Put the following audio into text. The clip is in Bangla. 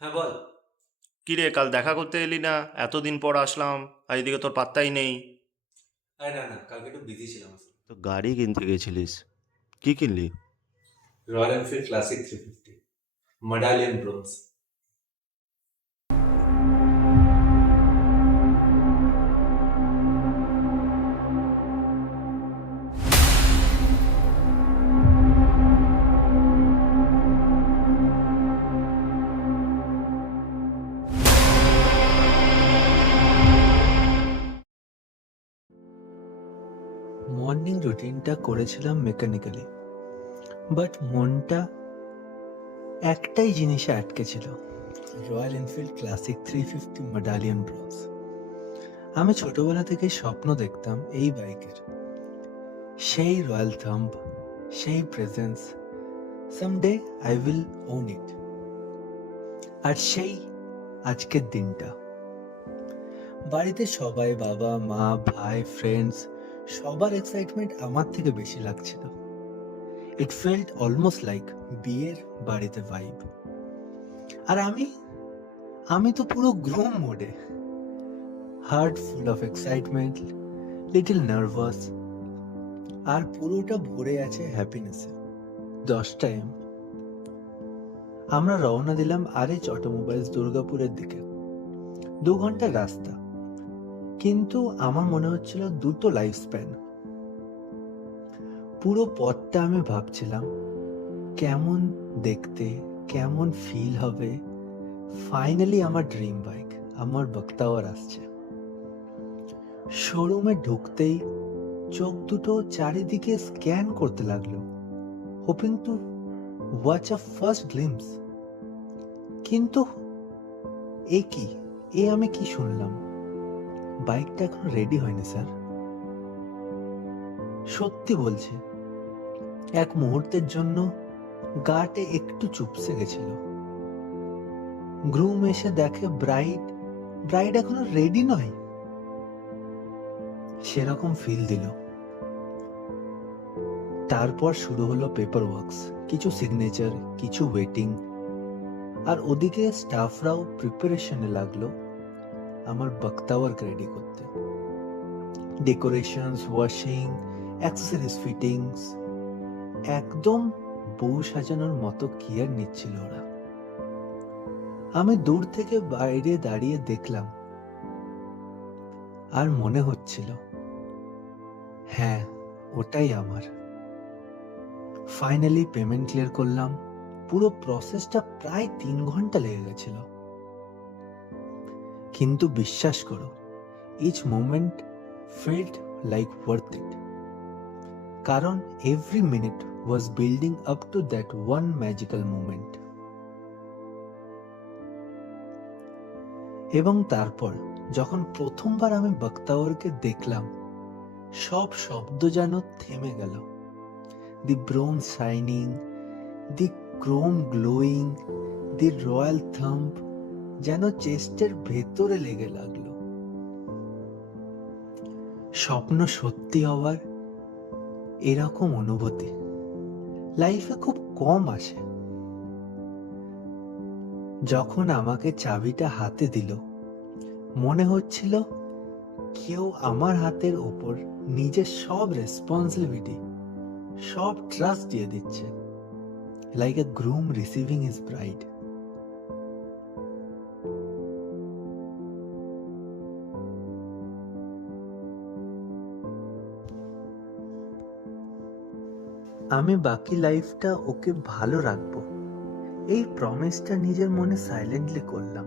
হ্যাঁ বল। কি রে, কাল দেখা করতে এলি না? এতদিন পর আসলাম, আর এদিকে তোর পাত্তাই নেই। আরে না না, কালকে একটু বিজি ছিলাম আসলে। তো গাড়ি কিনতে গেছিলিস? কি কিনলি? Royal Enfield Classic 350 medallion bronze. Morning রুটিনটা করেছিলাম মেকানিক্যালি, বাট মনটা একটাই জিনিসে আটকে ছিল, Royal Enfield Classic 350 medallion bronze. আমি ছোটবেলা থেকে স্বপ্ন দেখতাম এই বাইকের, সেই রয়্যাল থাম্ব, সেই presence. Someday I will own it. আর সেই আজকের দিনটা। বাড়িতে সবাই, বাবা মা ভাই ফ্রেন্ডস, সবার এক্সাইটমেন্ট আমার থেকে বেশি লাগছিল। ইট ফেল্ট অলমোস্ট লাইক বিয়ের বাড়িতে ভাইব। আর আমি তো পুরো গ্রুম মোডে, heart full of excitement, little nervous, আর পুরোটা ভরে আছে হ্যাপিনেসে। 10টা AM আমরা রওনা দিলাম RH অটোমোবাইলস দুর্গাপুরের দিকে। 2 ঘন্টার রাস্তা, কিন্তু আমার মনে হচ্ছিল দুটো লাইফ স্প্যান। পুরো পথটা আমি ভাবছিলাম কেমন দেখতে, কেমন ফিল হবে। ফাইনালি আমার ড্রিম বাইক, আমার বক্তাওয়ার আসছে। শোরুমে ঢুকতেই চোখ দুটো চারিদিকে স্ক্যান করতে লাগলো, hoping to watch a first glimpse. কিন্তু আমি কি শুনলাম? বাইকটা এখন রেডি হয়নি স্যার। সত্যি বলছে, এক মুহূর্তের জন্য গাটে একটু চুপসে গেছিল। গ্রুম এসে দেখে ব্রাইড এখনো রেডি নয়। সেরকম ফিল দিল। তারপর শুরু হলো পেপার ওয়ার্কস, কিছু সিগনেচার, কিছু ওয়েটিং, আর ওদিকে স্টাফরাও প্রিপারেশনে লাগলো আমার বক্তাওয়ারকে রেডি করতে। ডেকোরেশনস, ওয়াশিং, অ্যাক্সেসরিজ ফিটিংস, একদম বউ সাজানোর মতো কেয়ার নিচ্ছিল ওরা। আমি দূর থেকে বাইরে দাঁড়িয়ে দেখলাম, আর মনে হচ্ছিল হ্যাঁ, ওটাই আমার। ফাইনালি পেমেন্ট ক্লিয়ার করলাম। পুরো প্রসেসটা প্রায় 3 ঘন্টা লেগে গেছিল, কিন্তু বিশ্বাস করো, each moment felt like worth it, কারণ every minute was building up to that one magical moment. এবং তারপর যখন প্রথমবার আমি বক্তাওয়ারকে দেখলাম, সব শব্দ যেন থেমে গেল। দি ব্রোঞ্জ শাইনিং, দি ক্রোম গ্লোয়িং, দি রয়্যাল থাম্ব যেন চেস্টের ভেতরে লেগে লাগলো। স্বপ্ন সত্যি হওয়ার এরকম অনুভূতি লাইফে খুব কম আসে। যখন আমাকে চাবিটা হাতে দিল, মনে হচ্ছিল কেউ আমার হাতের ওপর নিজের সব রেসপন্সিবিলিটি, সব ট্রাস্ট দিয়ে দিচ্ছে, like a groom receiving his bride. আমি বাকি লাইফটা ওকে ভালো রাখবো, এই প্রমিসটা নিজের মনে সাইলেন্টলি করলাম।